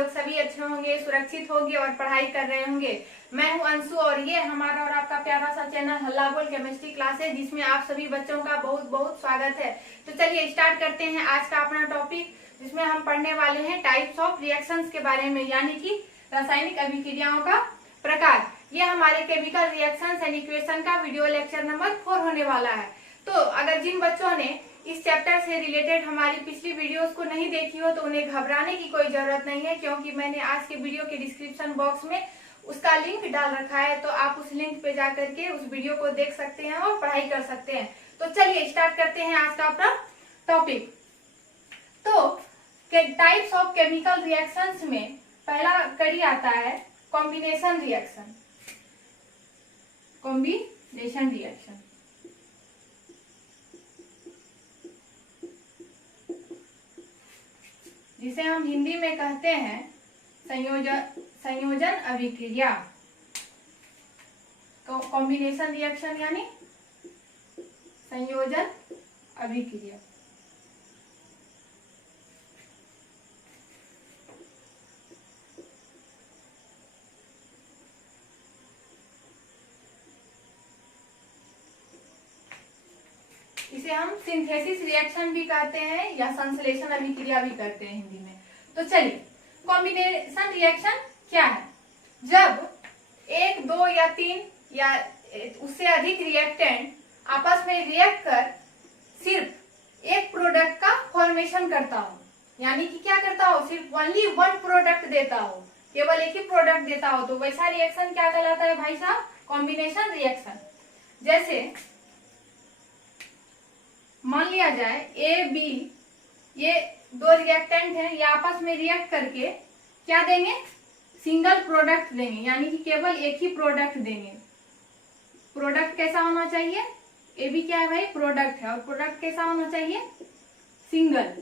लोग सभी अच्छे होंगे, सुरक्षित होंगे और पढ़ाई कर रहे होंगे। मैं हूं अंशु और ये हमारा और आपका प्यारा सा चैनल हल्ला बोल केमिस्ट्री क्लास है, जिसमें आप सभी बच्चों का बहुत बहुत स्वागत है। तो चलिए स्टार्ट करते हैं आज का अपना टॉपिक, जिसमें हम पढ़ने वाले हैं टाइप्स ऑफ रिएक्शंस के बारे में, यानी कि रासायनिक अभिक्रियाओं का प्रकार। ये हमारे केमिकल रिएक्शंस एंड इक्वेशन का वीडियो लेक्चर नंबर 4 होने वाला है। तो अगर जिन बच्चों ने इस चैप्टर से रिलेटेड हमारी पिछली वीडियोस को नहीं देखी हो तो उन्हें घबराने की कोई जरूरत नहीं है, क्योंकि मैंने आज के वीडियो के डिस्क्रिप्शन बॉक्स में उसका लिंक डाल रखा है। तो आप उस लिंक पे जाकर के उस वीडियो को देख सकते हैं और पढ़ाई कर सकते हैं। तो चलिए स्टार्ट करते हैं आज का अपना टॉपिक। तो टाइप्स ऑफ केमिकल रिएक्शंस में पहला कड़ी आता है कॉम्बिनेशन रिएक्शन। कॉम्बिनेशन रिएक्शन जिसे हम हिंदी में कहते हैं संयोजन अभिक्रिया। कॉम्बिनेशन रिएक्शन यानी संयोजन अभिक्रिया। इसे हम सिंथेसिस रिएक्शन भी कहते हैं या संश्लेषण अभिक्रिया भी कहते हैं हिंदी में। तो चलिए, कॉम्बिनेशन रिएक्शन क्या है? जब एक, दो या तीन या उससे अधिक रिएक्टेंट आपस में रिएक्ट कर सिर्फ एक प्रोडक्ट का फॉर्मेशन करता हो, यानी कि क्या करता हो, सिर्फ ओनली वन प्रोडक्ट देता हो, केवल एक ही प्रोडक्ट देता हो, तो वैसा रिएक्शन क्या कहलाता है भाई साहब? Combination reaction. जैसे मान लिया जाए ए बी, ये दो रिएक्टेंट हैं, ये आपस में रिएक्ट करके क्या देंगे? सिंगल प्रोडक्ट देंगे, यानी कि केवल एक ही प्रोडक्ट देंगे। प्रोडक्ट कैसा होना चाहिए? ए बी क्या है भाई? प्रोडक्ट है, और प्रोडक्ट कैसा होना चाहिए? सिंगल।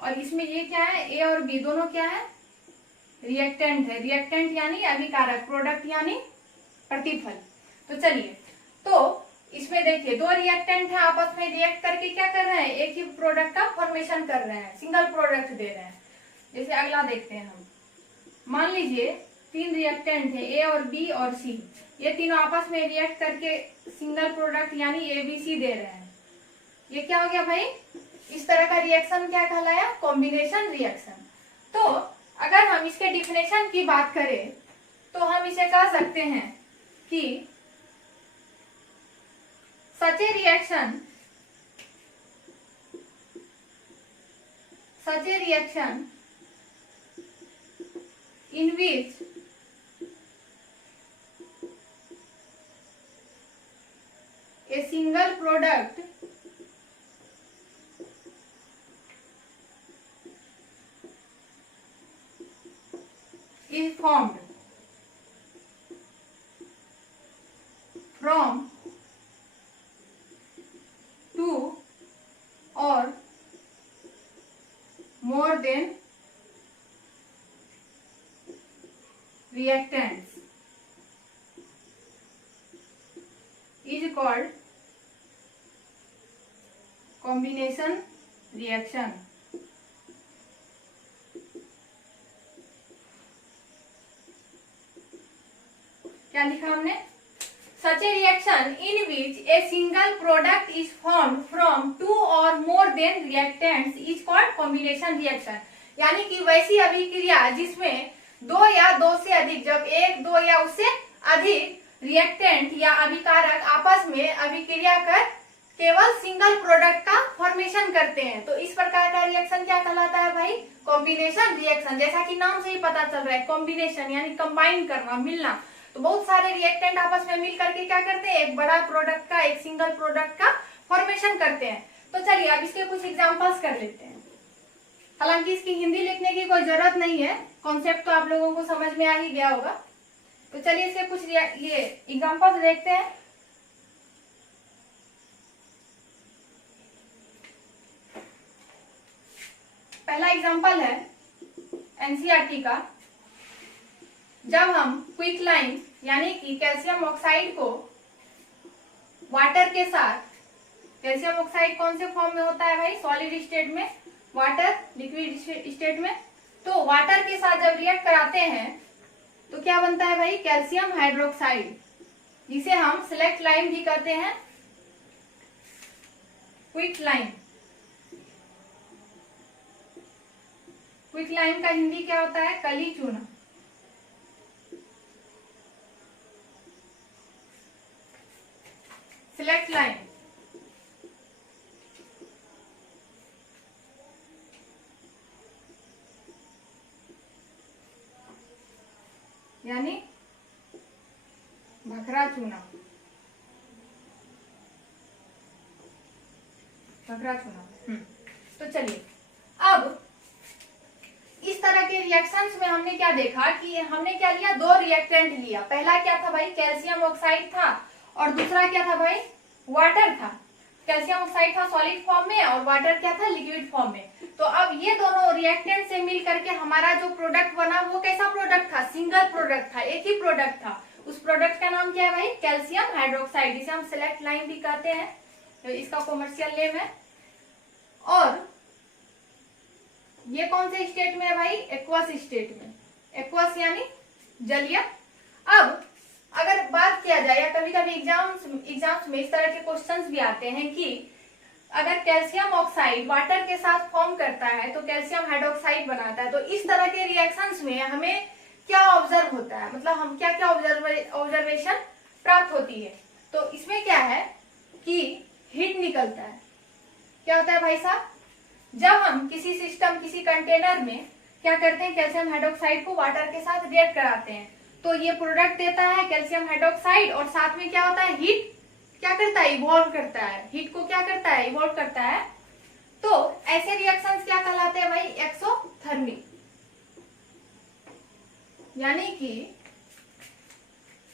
और इसमें ये क्या है? ए और बी दोनों क्या है? रिएक्टेंट है। रिएक्टेंट यानी अभिकारक, प्रोडक्ट यानी प्रतिफल। तो चलिए, तो इसमें देखिए दो रिएक्टेंट हैं, आपस में रिएक्ट करके क्या कर रहे हैं? एक ही प्रोडक्ट का फॉर्मेशन कर रहे हैं, सिंगल प्रोडक्ट दे रहे हैं। जैसे अगला देखते हैं हम। मान लीजिए तीन रिएक्टेंट है, ए और बी और सी, ये तीनों आपस में रिएक्ट करके सिंगल प्रोडक्ट यानी ए बी सी दे रहे हैं। ये क्या हो गया भाई? इस तरह का रिएक्शन क्या कहलाया? Combination reaction. तो अगर हम इसके डिफिनेशन की बात करें तो हम इसे कह सकते हैं कि such a reaction in which a single product is formed from two or more than reactants is called combination reaction। क्या लिखा हमने? Such a reaction in which a single product is formed from two or more than reactants is called combination reaction। यानी कि वैसी अभिक्रिया जिसमें दो या दो से अधिक, जब एक, दो या उससे अधिक रिएक्टेंट या अभिकारक आपस में अभिक्रिया कर केवल सिंगल प्रोडक्ट का फॉर्मेशन करते हैं, तो इस प्रकार का रिएक्शन क्या कहलाता है भाई? Combination reaction. जैसा कि नाम से ही पता चल रहा है, कॉम्बिनेशन यानी कंबाइन करना, मिलना। तो बहुत सारे रिएक्टेंट आपस में मिल करके क्या करते हैं? एक बड़ा प्रोडक्ट का, एक सिंगल प्रोडक्ट का फॉर्मेशन करते हैं। तो चलिए अब इसके कुछ एग्जांपल्स कर लेते हैं। हालांकि इसकी हिंदी लिखने की कोई जरूरत नहीं है, कॉन्सेप्ट तो आप लोगों को समझ में आ ही गया होगा। तो चलिए इसके कुछ ये एग्जांपल्स देखते हैं। पहला एग्जांपल है एनसीईआरटी का। जब हम क्विकलाइन यानी कि कैल्शियम ऑक्साइड को वाटर के साथ, कैल्शियम ऑक्साइड कौन से फॉर्म में होता है भाई? सॉलिड स्टेट में, वाटर लिक्विड स्टेट में। तो वाटर के साथ जब रिएक्ट कराते हैं तो क्या बनता है भाई, कैल्शियम हाइड्रोक्साइड, जिसे हम सिलेक्ट लाइम भी कहते हैं, क्विक लाइम। क्विक लाइम का हिंदी क्या होता है, कली चूना। सिलेक्ट लाइम, यानी भखरा चूना, भखरा चूना। तो चलिए, अब इस तरह के रिएक्शंस में हमने क्या देखा कि हमने क्या लिया, दो रिएक्टेंट लिया। पहला क्या था भाई, कैल्शियम ऑक्साइड था, और दूसरा क्या था भाई, वाटर था। कैल्शियम ऑक्साइड था सॉलिड फॉर्म में और वाटर क्या था, लिक्विड फॉर्म में। तो अब ये दोनों रिएक्टेंट से मिल करके हमारा जो प्रोडक्ट बना वो कैसा प्रोडक्ट था, सिंगल प्रोडक्ट था, एक ही प्रोडक्ट था। उस प्रोडक्ट का नाम क्या है भाई, कैल्शियम हाइड्रोक्साइड, जिसे हम सिलेक्ट लाइम भी कहते हैं, तो इसका कॉमर्शियल नेम है। और ये कौन से स्टेट में है भाई, एक्वस स्टेट में। एक्वस यानी जलीय। अब अगर बात किया जाए, या कभी कभी एग्जाम्स में इस तरह के क्वेश्चंस भी आते हैं कि अगर कैल्शियम ऑक्साइड वाटर के साथ फॉर्म करता है तो कैल्शियम हाइड्रोक्साइड बनाता है, तो इस तरह के रिएक्शंस में हमें क्या ऑब्जर्व होता है, मतलब हम क्या क्या ऑब्जर्वेशन प्राप्त होती है। तो इसमें क्या है कि हीट निकलता है। क्या होता है भाई साहब, जब हम किसी सिस्टम, किसी कंटेनर में क्या करते हैं, कैल्शियम हाइड्रोक्साइड को वाटर के साथ रिएक्ट कराते हैं, तो ये प्रोडक्ट देता है कैल्शियम हाइड्रोक्साइड, और साथ में क्या होता है, हीट क्या करता है, इवॉल्व करता है। हीट को क्या करता है, इवॉल्व करता है। तो ऐसे रिएक्शंस क्या कहलाते हैं भाई, एक्सोथर्मिक। यानी कि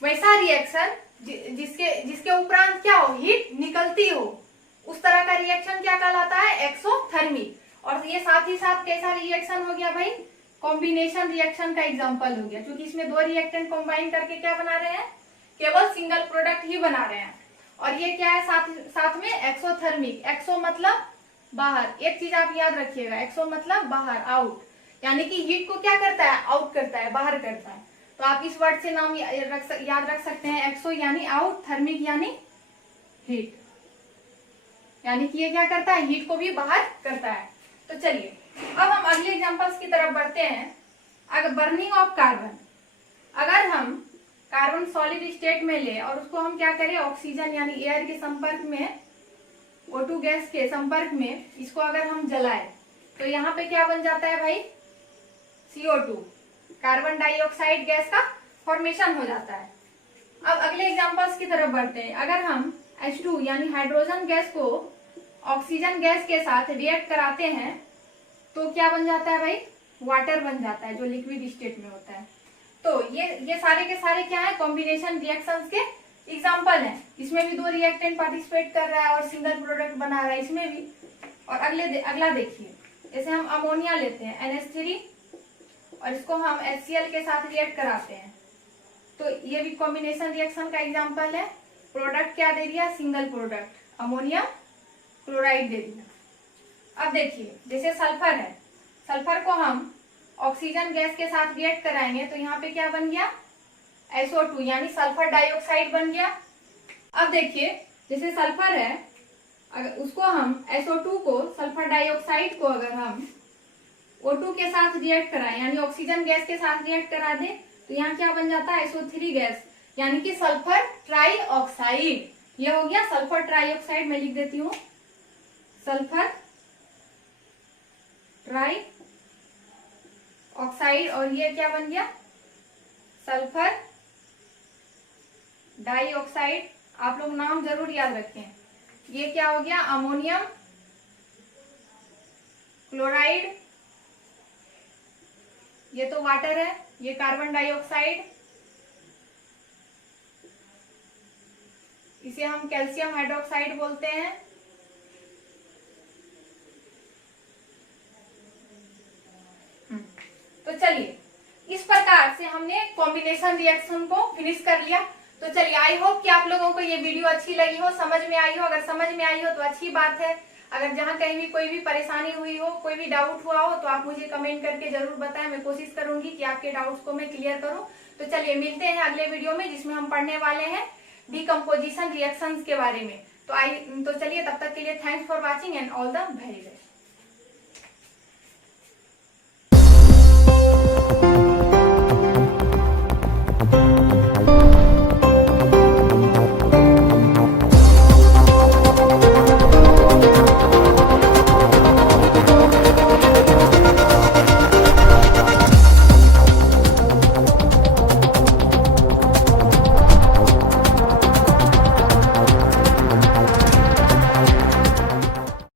वैसा रिएक्शन जिसके उपरांत क्या हो, हीट निकलती हो, उस तरह का रिएक्शन क्या कहलाता है, एक्सोथर्मिक। और ये साथ ही साथ कैसा रिएक्शन हो गया भाई, कॉम्बिनेशन रिएक्शन का एग्जांपल हो गया, क्योंकि इसमें दो रिएक्टेंट कंबाइन करके क्या बना रहे हैं, केवल सिंगल प्रोडक्ट ही बना रहे हैं। और ये क्या है, साथ में एक्सोथर्मिक। एक्सो मतलब बाहर, एक चीज आप याद रखिएगा, एक्सो मतलब बाहर, आउट, यानी कि हीट को क्या करता है, आउट करता है, बाहर करता है। तो आप इस वर्ड से नाम याद रख सकते हैं, एक्सो यानी आउट, थर्मिक यानी हीट, यानी कि ये क्या करता है, हीट को भी बाहर करता है। तो चलिए अब हम अगले एग्जांपल्स की तरफ बढ़ते हैं। अगर बर्निंग ऑफ कार्बन, अगर हम कार्बन सॉलिड स्टेट में ले और उसको हम क्या करें, ऑक्सीजन यानी एयर के संपर्क में, O2 गैस के संपर्क में इसको अगर हम जलाएं, तो यहाँ पे क्या बन जाता है भाई, CO2, कार्बन डाइऑक्साइड गैस का फॉर्मेशन हो जाता है। अब अगले एग्जांपल्स की तरफ बढ़ते हैं। अगर हम H2 यानी हाइड्रोजन गैस को ऑक्सीजन गैस के साथ रिएक्ट कराते हैं तो क्या बन जाता है भाई, वाटर बन जाता है, जो लिक्विड स्टेट में होता है। तो ये सारे के सारे क्या है, कॉम्बिनेशन रिएक्शंस के एग्जांपल हैं। इसमें भी दो रिएक्टेंट पार्टिसिपेट कर रहा है और सिंगल प्रोडक्ट बना रहा है इसमें भी। और अगला देखिए, जैसे हम अमोनिया लेते हैं NH3 और इसको हम HCl के साथ रिएक्ट कराते हैं, तो ये भी कॉम्बिनेशन रिएक्शन का एग्जांपल है। प्रोडक्ट क्या दे दिया, सिंगल प्रोडक्ट, अमोनियम क्लोराइड दे दिया। अब देखिए, जैसे सल्फर है, सल्फर को हम ऑक्सीजन गैस के साथ रिएक्ट कराएंगे तो यहाँ पे क्या बन गया, SO2 यानी सल्फर डाइऑक्साइड बन गया। अब देखिए, जैसे सल्फर है, अगर उसको हम SO2 को, सल्फर डाइऑक्साइड को अगर हम O2 के साथ रिएक्ट कराएं, यानी ऑक्सीजन गैस के साथ रिएक्ट करा दें, तो यहाँ क्या बन जाता है, SO3 गैस, यानी कि सल्फर ट्राइऑक्साइड। ये हो गया सल्फर ट्राइऑक्साइड, मैं लिख देती हूँ, सल्फर ट्राई ऑक्साइड। और ये क्या बन गया, सल्फर डाइऑक्साइड। आप लोग नाम जरूर याद रखें। ये क्या हो गया, अमोनियम क्लोराइड, ये तो वाटर है, ये कार्बन डाइऑक्साइड, इसे हम कैल्शियम हाइड्रोक्साइड बोलते हैं। तो चलिए, इस प्रकार से हमने कॉम्बिनेशन रिएक्शन को फिनिश कर लिया। तो चलिए, आई होप कि आप लोगों को ये वीडियो अच्छी लगी हो, समझ में आई हो। अगर समझ में आई हो तो अच्छी बात है। अगर जहाँ कहीं भी कोई भी परेशानी हुई हो, कोई भी डाउट हुआ हो, तो आप मुझे कमेंट करके जरूर बताएं। मैं कोशिश करूंगी कि आपके डाउट्स को मैं क्लियर करूं। तो चलिए मिलते हैं अगले वीडियो में, जिसमें हम पढ़ने वाले हैं डिकम्पोजिशन रिएक्शंस के बारे में। तो चलिए, तब तक के लिए thanks for watching and all the very best.